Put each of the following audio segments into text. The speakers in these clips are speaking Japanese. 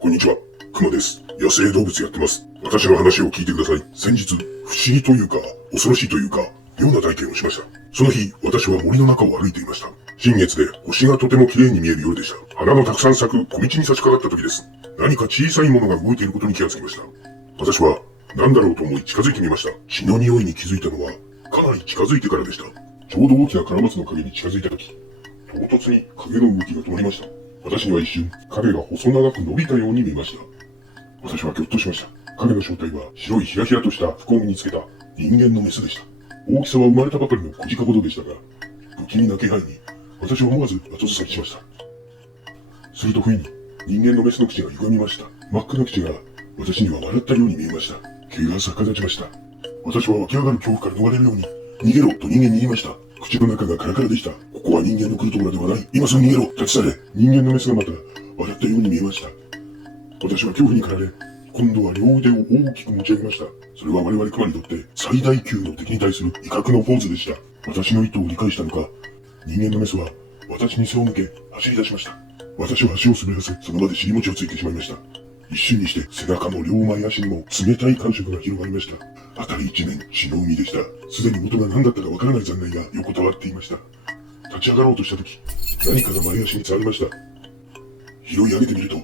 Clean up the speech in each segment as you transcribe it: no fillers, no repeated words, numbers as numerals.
こんにちは、くまです。野生動物やってます。私の話を聞いてください。先日、不思議というか、恐ろしいというか、妙な体験をしました。その日、私は森の中を歩いていました。新月で星がとても綺麗に見える夜でした。花のたくさん咲く小道に差し掛かった時です。何か小さいものが動いていることに気がつきました。私は、何だろうと思い近づいてみました。血の匂いに気づいたのは、かなり近づいてからでした。ちょうど大きなカラマツの影に近づいた時、唐突に影の動きが止まりました。私には一瞬、影が細長く伸びたように見えました。私はぎょっとしました。影の正体は白いヒラヒラとした服を身につけた人間のメスでした。大きさは生まれたばかりの小鹿ほどでしたが、不気味な気配に私は思わず後ずさりしました。すると不意に人間のメスの口が歪みました。真っ赤な口が私には笑ったように見えました。毛が逆立ちました。私は湧き上がる恐怖から逃れるように、逃げろと人間に言いました。口の中がカラカラでした。ここは人間の来るところではない。今すぐ逃げろ。立ち去れ。人間のメスがまた笑ったように見えました。私は恐怖に駆られ、今度は両腕を大きく持ち上げました。それは我々クマにとって最大級の敵に対する威嚇のポーズでした。私の意図を理解したのか、人間のメスは私に背を向け走り出しました。私は足を滑らせ、その場で尻餅をついてしまいました。一瞬にして背中の両前足にも冷たい感触が広がりました。辺り一面血の海でした。すでに元が何だったかわからない残骸が横たわっていました。立ち上がろうとした時、何かが前足に触りました。拾い上げてみると、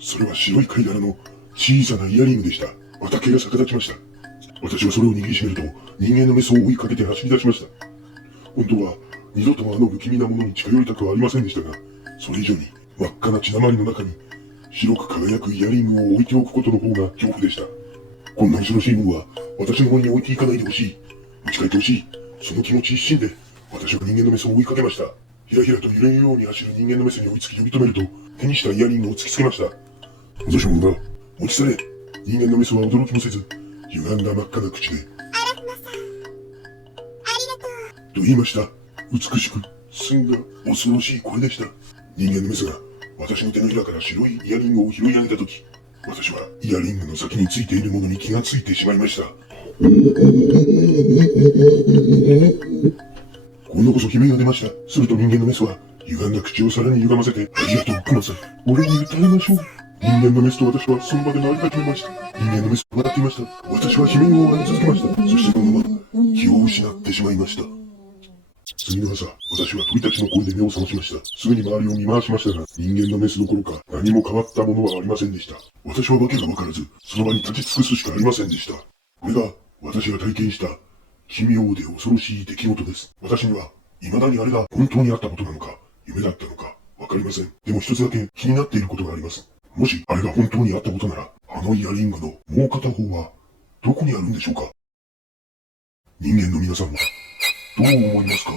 それは白い貝殻の小さなイヤリングでした。また毛が逆立ちました。私はそれを握りしめると、人間のメスを追いかけて走り出しました。本当は二度とあの不気味なものに近寄りたくはありませんでしたが、それ以上に真っ赤な血だまりの中に白く輝くイヤリングを置いておくことの方が恐怖でした。こんな恐ろしいものは私の方に置いていかないでほしい。打ち返ってほしい。その気持ち一心で私は人間のメスを追いかけました。ひらひらと揺れるように走る人間のメスに追いつき呼び止めると、手にしたイヤリングを突きつけました。脅し者だ。持ち去れ。人間のメスは驚きもせず、歪んだ真っ赤な口で、アラフマさん、ありがとう。と言いました。美しく、澄んだ恐ろしい声でした。人間のメスが私の手のひらから白いイヤリングを拾い上げたとき、私はイヤリングの先についているものに気がついてしまいました。今度こそ悲鳴が出ました。すると人間のメスは歪んだ口をさらに歪ませて、ありがとうクマさん、俺に歌いましょう。人間のメスと私はその場で回り始めました。人間のメスは笑っていました。私は悲鳴を上げ続けました。そしてこのまま気を失ってしまいました。次の朝、私は鳥たちの声で目を覚ましました。すぐに周りを見回しましたが、人間のメスどころか何も変わったものはありませんでした。私はわけがわからず、その場に立ち尽くすしかありませんでした。これが私が体験した奇妙で恐ろしい出来事です。私には未だにあれが本当にあったことなのか、夢だったのか、わかりません。でも一つだけ気になっていることがあります。もしあれが本当にあったことなら、あのイヤリングのもう片方はどこにあるんでしょうか。人間の皆さんはどう思いますか。